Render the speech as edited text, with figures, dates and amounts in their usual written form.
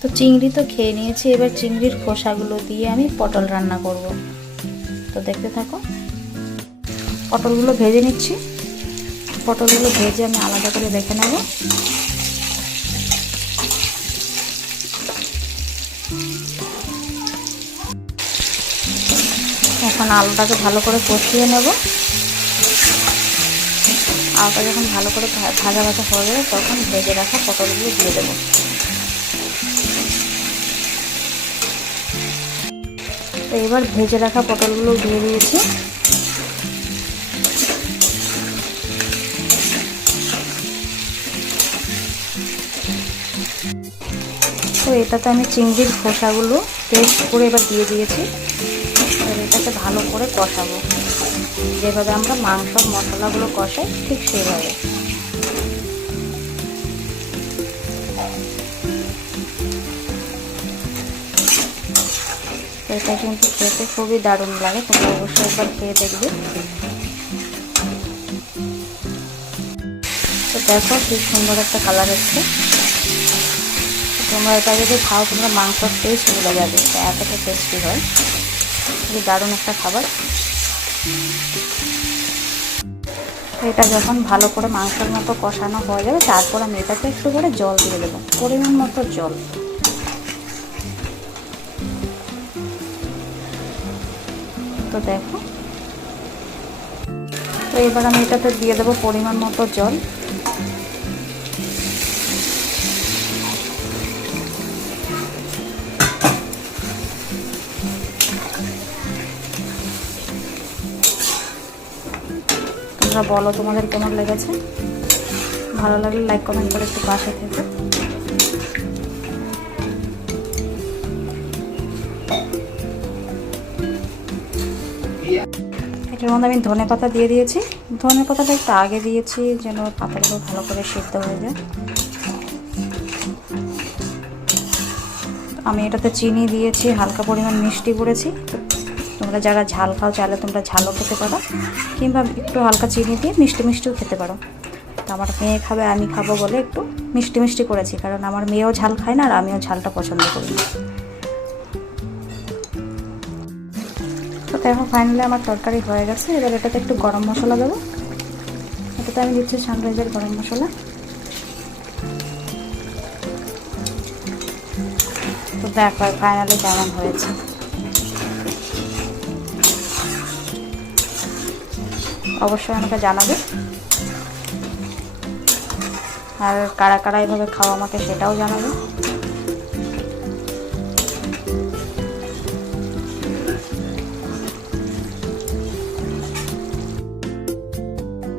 তো চিংড়ি তো খেয়ে নিয়েছি, এবার চিংড়ির খোসাগুলো দিয়ে আমি পটল রান্না করব। তো দেখতে থাকো। পটলগুলো ভেজে নিচ্ছি। পটলগুলো ভেজে আমি আলাদা করে রেখে নেব। এখন আলুটাকে ভালো করে কষিয়ে নেব। আলুটা যখন ভালো করে ভাজা ভাজা হয়ে যাবে তখন ভেজে রাখা পটলগুলো দিয়ে দেবো। তো এবার ভেজে রাখা পটলগুলো দিয়ে দিয়েছি। তো এটাতে আমি চিংড়ির খোসাগুলো পেস্ট করে এবার দিয়ে দিয়েছি। এবার এটাকে ভালো করে কষাবো, যেভাবে আমরা মাংসর মশলাগুলো কষাই ঠিক সেইভাবে। তো এটা কিন্তু খেতে খুবই দারুণ লাগে, তোমরা অবশ্যই একবার খেয়ে দেখবে। তো দেখো খুব সুন্দর একটা কালার এসছে। তোমরা এটা যদি খাও তোমরা মাংসর টেস্ট ভুলে যাবে, এটা এতটা টেস্টি হয়, খুবই দারুণ একটা খাবার। এটা যখন ভালো করে মাংসের মতো কষানো হয়ে যাবে তারপর আমি এটাতে একটু করে জল দিয়ে দেবো, পরিমাণ মতো জল। তো দেখো, তো এবার আমি এটাতে দিয়ে দেবো পরিমাণ মতো জল। তোমরা বলো তোমাদের কেমন লেগেছে, ভালো লাগলে লাইক কমেন্ট করে একটু পাশে থেকো। এটার মধ্যে আমি ধনেপাতা দিয়ে দিয়েছি। ধনেপাতাটা একটু আগে দিয়েছি যেন পাতাগুলো ভালো করে সিদ্ধ হয়ে যায়। আমি এটাতে চিনি দিয়েছি, হালকা পরিমাণ মিষ্টি করেছি। তোমরা যারা ঝাল খাও চাইলে তোমরা ঝালও খেতে পারো, কিংবা একটু হালকা চিনি দিয়ে মিষ্টি মিষ্টিও খেতে পারো। তো আমার মেয়ে খাবে, আমি খাবো বলে একটু মিষ্টি মিষ্টি করেছি, কারণ আমার মেয়েও ঝাল খায় না আর আমিও ঝালটা পছন্দ করি না। তো দেখো ফাইনালি আমার তরকারি হয়ে গেছে। এবার এটাতে একটু গরম মশলা দেবো। এটাতে আমি দিচ্ছি সানরাইজের গরম মশলা। তো দেখো ফাইনালি কেমন হয়েছে। অবশ্যই আমাকে জানাবে, আর কারা কারা এভাবে খাও আমাকে সেটাও জানাবে।